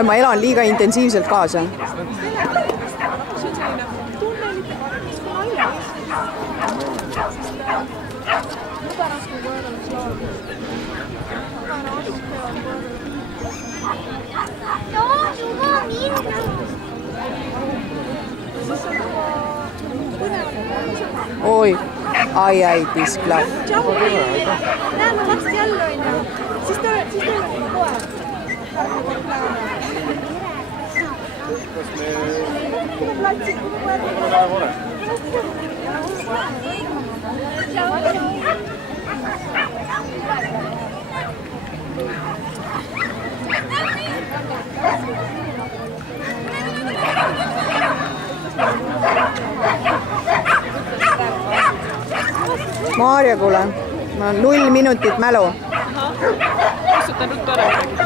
arvan, et ma elan liiga intensiivselt kaasa. Oi, ai, tisklab. Näeme varsti jälle, on ju. Siis tuleb kohe. Maarja, kuule, ma 0 minutit mälu. Kustutan ruttu ära.